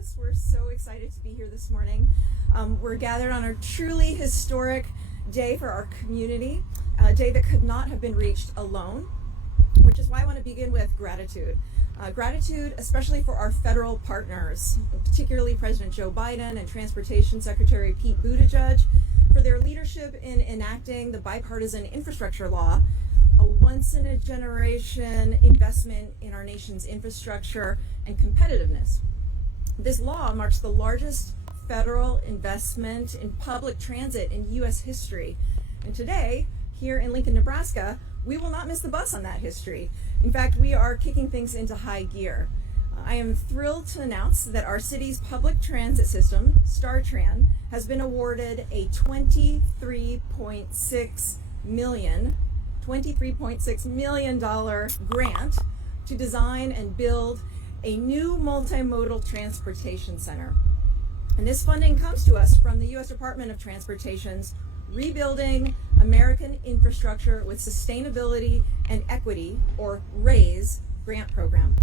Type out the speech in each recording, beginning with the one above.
Travis. We're so excited to be here this morning. We're gathered on a truly historic day for our community, a day that could not have been reached alone, which is why I want to begin with gratitude. Gratitude especially for our federal partners, particularly President Joe Biden and Transportation Secretary Pete Buttigieg, for their leadership in enacting the bipartisan infrastructure law, a once-in-a-generation investment in our nation's infrastructure and competitiveness. This law marks the largest federal investment in public transit in U.S. history. And today, here in Lincoln, Nebraska, we will not miss the bus on that history. In fact, we are kicking things into high gear. I am thrilled to announce that our city's public transit system, StarTran, has been awarded a $23.6 million grant to design and build a new multimodal transportation center. And this funding comes to us from the U.S. Department of Transportation's Rebuilding American Infrastructure with Sustainability and Equity, or RAISE, grant program.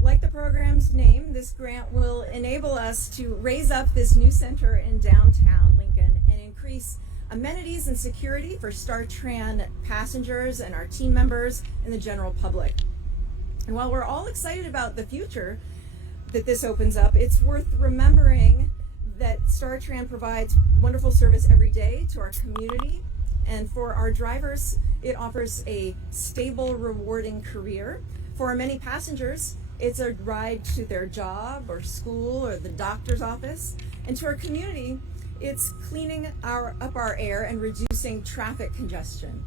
Like the program's name, this grant will enable us to raise up this new center in downtown Lincoln and increase amenities and security for StarTran passengers and our team members and the general public. And while we're all excited about the future that this opens up, it's worth remembering that StarTran provides wonderful service every day to our community, and for our drivers, it offers a stable, rewarding career. For our many passengers, it's a ride to their job or school or the doctor's office. And to our community, it's cleaning up our air and reducing traffic congestion.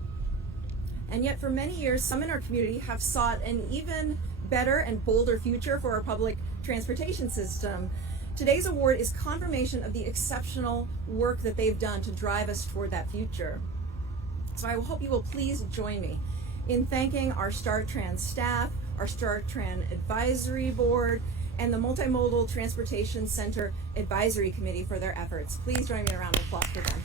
And yet for many years, some in our community have sought an even better and bolder future for our public transportation system. Today's award is confirmation of the exceptional work that they've done to drive us toward that future. So I hope you will please join me in thanking our StarTran staff, our StarTran Advisory Board, and the Multimodal Transportation Center Advisory Committee for their efforts. Please join me in a round of applause for them.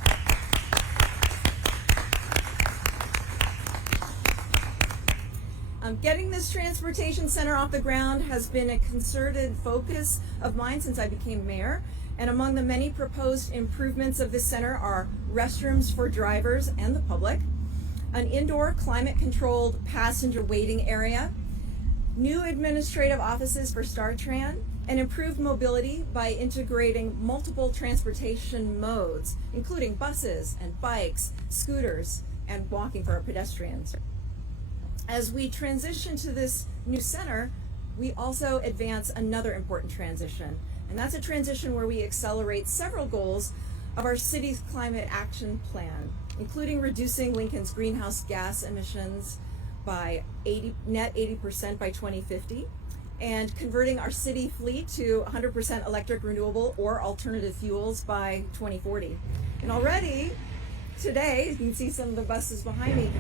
Getting this transportation center off the ground has been a concerted focus of mine since I became mayor. And among the many proposed improvements of this center are restrooms for drivers and the public, an indoor climate-controlled passenger waiting area, new administrative offices for StarTran, and improved mobility by integrating multiple transportation modes, including buses and bikes, scooters, and walking for our pedestrians. As we transition to this new center, we also advance another important transition, and that's a transition where we accelerate several goals of our city's climate action plan, including reducing Lincoln's greenhouse gas emissions by net 80% by 2050, and converting our city fleet to 100% electric, renewable, or alternative fuels by 2040. And already today, you can see some of the buses behind me,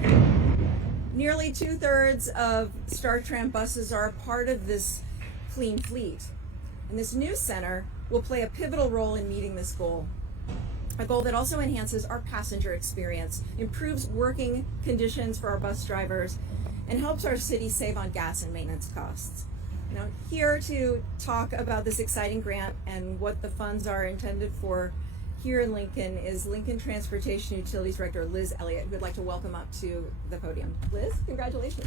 nearly 2/3 of StarTran buses are a part of this clean fleet. And this new center will play a pivotal role in meeting this goal, a goal that also enhances our passenger experience, improves working conditions for our bus drivers, and helps our city save on gas and maintenance costs. Now, here to talk about this exciting grant and what the funds are intended for here in Lincoln is Lincoln Transportation Utilities Director Liz Elliott, who would like to welcome up to the podium. Liz, congratulations.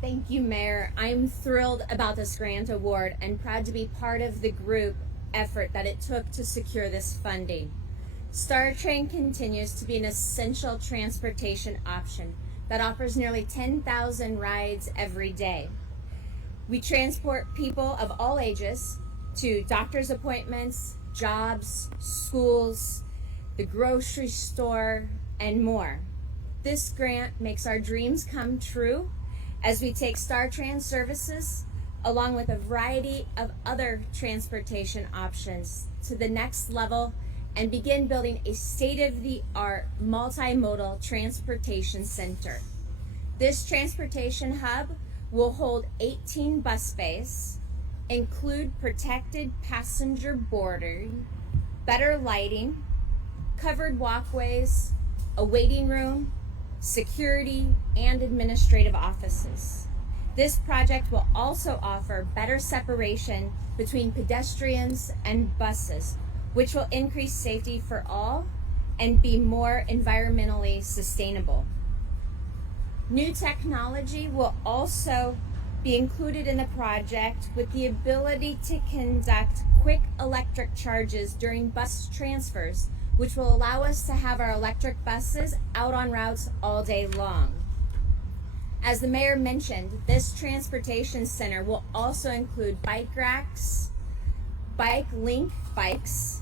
Thank you, Mayor. I'm thrilled about this grant award and proud to be part of the group effort that it took to secure this funding. StarTran continues to be an essential transportation option that offers nearly 10,000 rides every day. We transport people of all ages to doctor's appointments, jobs, schools, the grocery store, and more. This grant makes our dreams come true as we take StarTran services along with a variety of other transportation options to the next level and begin building a state-of-the-art multimodal transportation center. This transportation hub will hold 18 bus bays, include protected passenger boarding, better lighting, covered walkways, a waiting room, security, and administrative offices. This project will also offer better separation between pedestrians and buses, which will increase safety for all and be more environmentally sustainable. New technology will also be included in the project with the ability to conduct quick electric charges during bus transfers, which will allow us to have our electric buses out on routes all day long. As the mayor mentioned, this transportation center will also include bike racks, bike link bikes,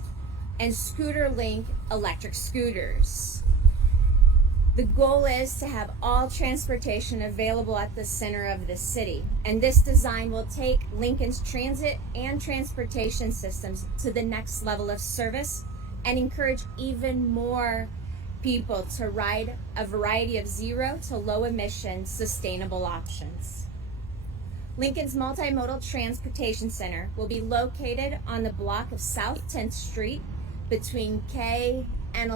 and scooter link electric scooters. The goal is to have all transportation available at the center of the city, and this design will take Lincoln's transit and transportation systems to the next level of service and encourage even more people to ride a variety of zero to low emission sustainable options. Lincoln's Multimodal Transportation Center will be located on the block of South 10th Street between K and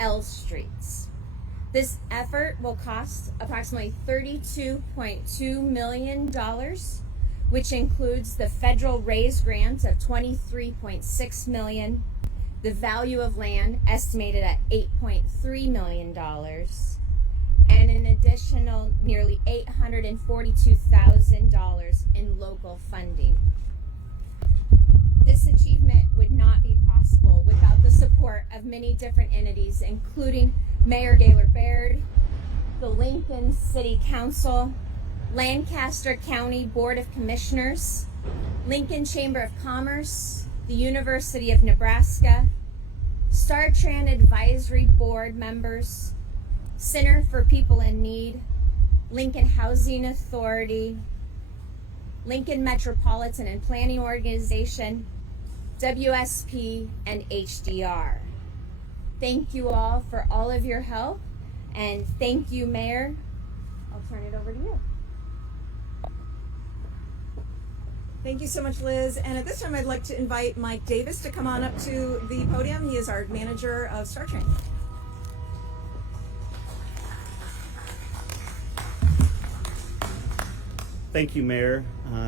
L Streets. This effort will cost approximately $32.2 million, which includes the federal RAISE grant of $23.6 million, the value of land estimated at $8.3 million, and an additional nearly $842,000 in local funding. This achievement would not be possible without the support of many different entities, including Mayor Gaylor Baird, the Lincoln City Council, Lancaster County Board of Commissioners, Lincoln Chamber of Commerce, the University of Nebraska, StarTran Advisory Board members, Center for People in Need, Lincoln Housing Authority, Lincoln Metropolitan and Planning Organization, WSP, and HDR. Thank you all for all of your help, and thank you, Mayor. I'll turn it over to you. Thank you so much, Liz. And at this time, I'd like to invite Mike Davis to come on up to the podium. He is our manager of StarTran. Thank you, Mayor.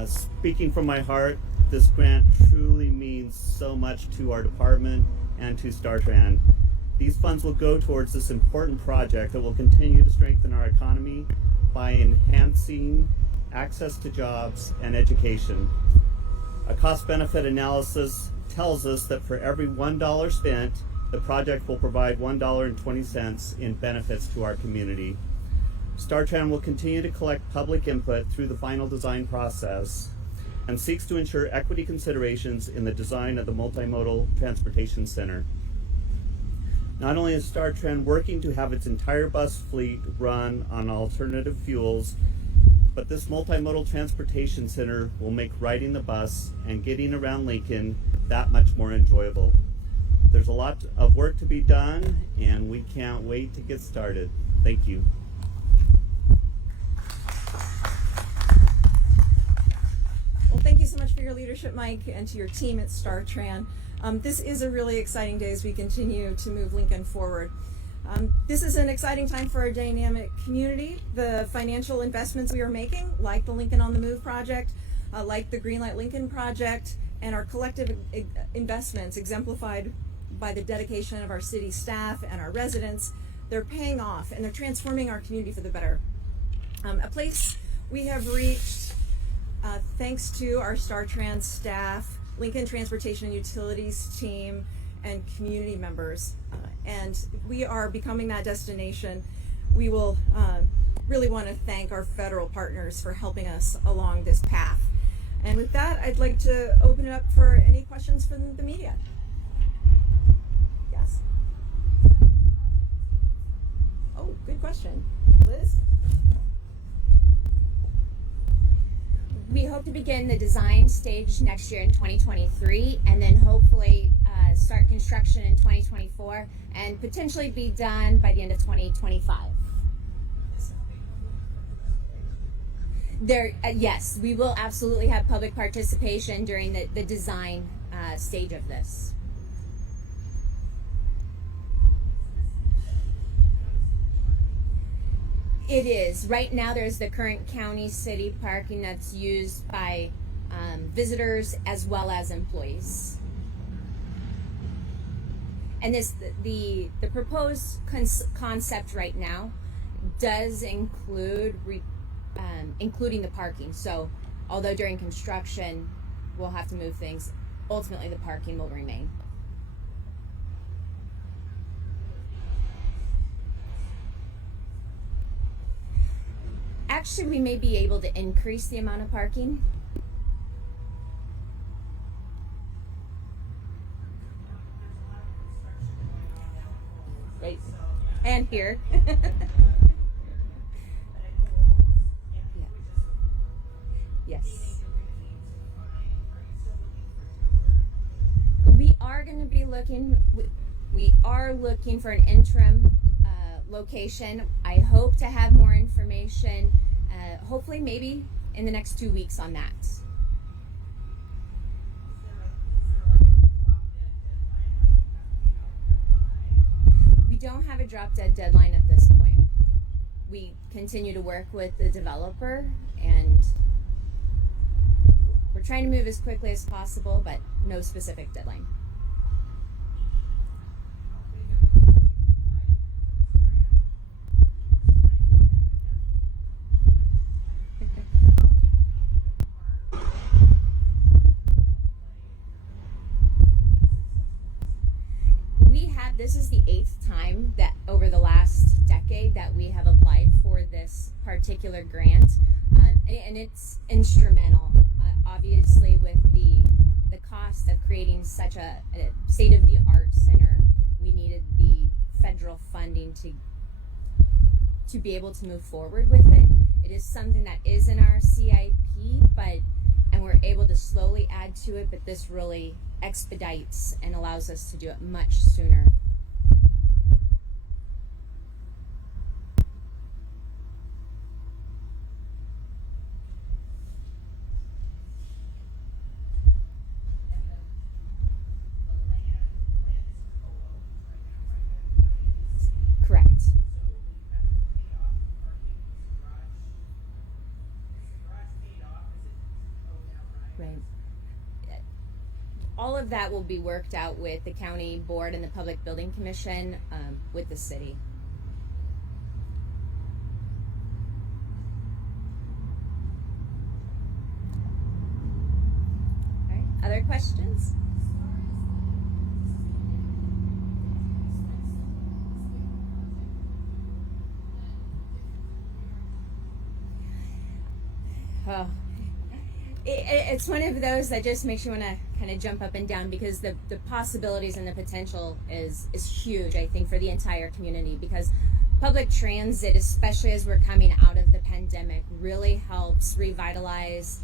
Speaking from my heart, this grant truly means so much to our department and to StarTran. These funds will go towards this important project that will continue to strengthen our economy by enhancing access to jobs and education. A cost-benefit analysis tells us that for every $1 spent, the project will provide $1.20 in benefits to our community. StarTran will continue to collect public input through the final design process and seeks to ensure equity considerations in the design of the Multimodal Transportation Center. Not only is StarTran working to have its entire bus fleet run on alternative fuels, but this multimodal transportation center will make riding the bus and getting around Lincoln that much more enjoyable. There's a lot of work to be done, and we can't wait to get started. Thank you. Well, thank you so much for your leadership, Mike, and to your team at StarTran. This is a really exciting day as we continue to move Lincoln forward. This is an exciting time for our dynamic community. The financial investments we are making, like the Lincoln on the Move project, like the Greenlight Lincoln project, and our collective investments exemplified by the dedication of our city staff and our residents, they're paying off and they're transforming our community for the better. A place we have reached thanks to our StarTran staff, Lincoln Transportation and Utilities team, and community members. And we are becoming that destination. We will really want to thank our federal partners for helping us along this path. And with that, I'd like to open it up for any questions from the media. Yes. Oh, good question. Liz? We hope to begin the design stage next year in 2023, and then hopefully start construction in 2024, and potentially be done by the end of 2025. Yes, we will absolutely have public participation during the design stage of this. It is. Right now, there's the current county city parking that's used by visitors as well as employees. And the proposed concept right now does include including the parking. So, although during construction we'll have to move things, ultimately the parking will remain. Actually, we may be able to increase the amount of parking. Right. And here. Yeah. Yes. We are going to be looking. We are looking for an interim location. I hope to have more information. Hopefully, maybe in the next 2 weeks on that. We don't have a drop dead deadline at this point. We continue to work with the developer, and we're trying to move as quickly as possible, but no specific deadline. This is the 8th time that over the last decade that we have applied for this particular grant, and it's instrumental. Obviously, with the cost of creating such a state-of-the-art center, we needed the federal funding to be able to move forward with it. It is something that is in our CIP, and we're able to slowly add to it, but this really expedites and allows us to do it much sooner. Correct. Right. All of that will be worked out with the county board and the Public Building Commission with the city. All right. Other questions? Oh. It's one of those that just makes you want to kind of jump up and down, because the possibilities and the potential is huge, I think, for the entire community, because public transit, especially as we're coming out of the pandemic, really helps revitalize,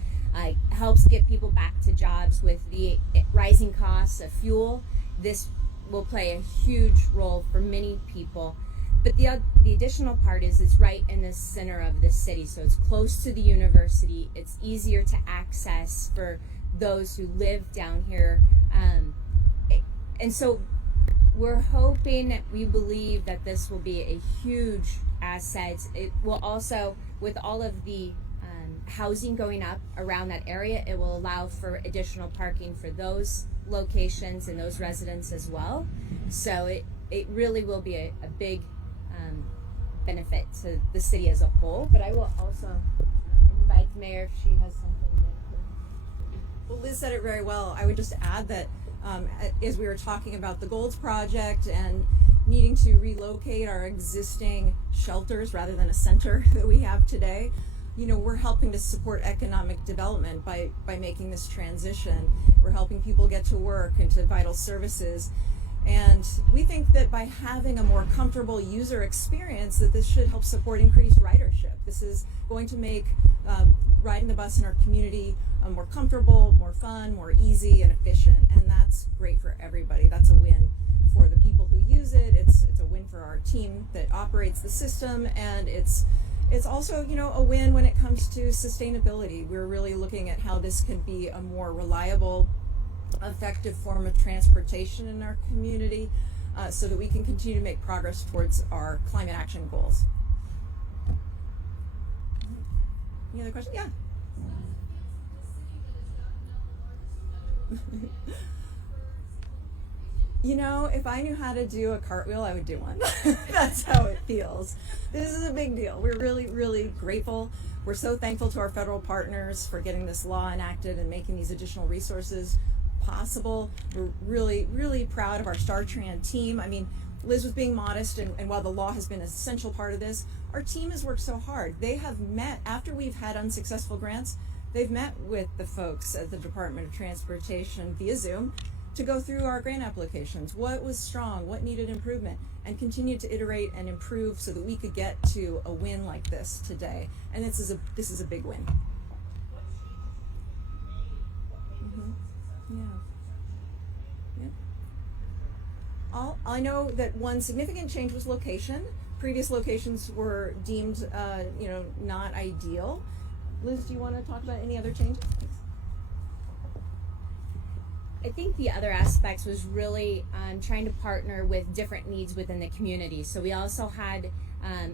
helps get people back to jobs. With the rising costs of fuel, this will play a huge role for many people. But the additional part is it's right in the center of the city, so it's close to the university. It's easier to access for those who live down here. And so we're hoping, we believe that this will be a huge asset. It will also, with all of the housing going up around that area, it will allow for additional parking for those locations and those residents as well. So it really will be a big benefit to the city as a whole. But I will also invite the mayor if she has something. Well, Liz said it very well. I would just add that as we were talking about the Golds Project and needing to relocate our existing shelters rather than a center that we have today, you know, we're helping to support economic development by making this transition. We're helping people get to work and to vital services. And we think that by having a more comfortable user experience, that this should help support increased ridership. This is going to make riding the bus in our community more comfortable, more fun, more easy, and efficient. And that's great for everybody. That's a win for the people who use it. It's a win for our team that operates the system, and it's also, you know, a win when it comes to sustainability. We're really looking at how this can be a more reliable, effective form of transportation in our community, so that we can continue to make progress towards our climate action goals. Any other questions? Yeah. You know, if I knew how to do a cartwheel, I would do one. That's how it feels. This is a big deal. We're really, really grateful. We're so thankful to our federal partners for getting this law enacted and making these additional resources possible. We're really, really proud of our StarTran team. I mean, Liz was being modest, and while the law has been an essential part of this, our team has worked so hard. They have met, after we've had unsuccessful grants, they've met with the folks at the Department of Transportation via Zoom to go through our grant applications, what was strong, what needed improvement, and continue to iterate and improve so that we could get to a win like this today. And this is a big win. Yeah. I know that one significant change was location. Previous locations were deemed, not ideal. Liz, do you want to talk about any other changes? I think the other aspects was really trying to partner with different needs within the community. So we also had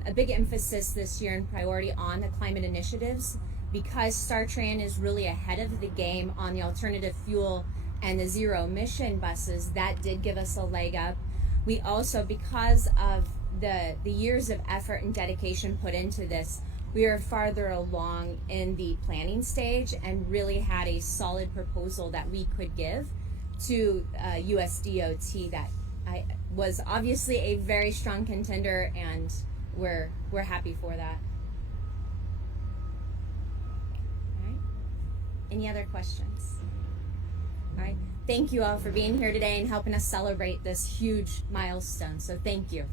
a big emphasis this year and priority on the climate initiatives, because StarTran is really ahead of the game on the alternative fuel and the zero emission buses. That did give us a leg up. We also, because of the years of effort and dedication put into this, we are farther along in the planning stage and really had a solid proposal that we could give to USDOT that was obviously a very strong contender, and we're happy for that. All right. Any other questions? All right. Thank you all for being here today and helping us celebrate this huge milestone. So thank you.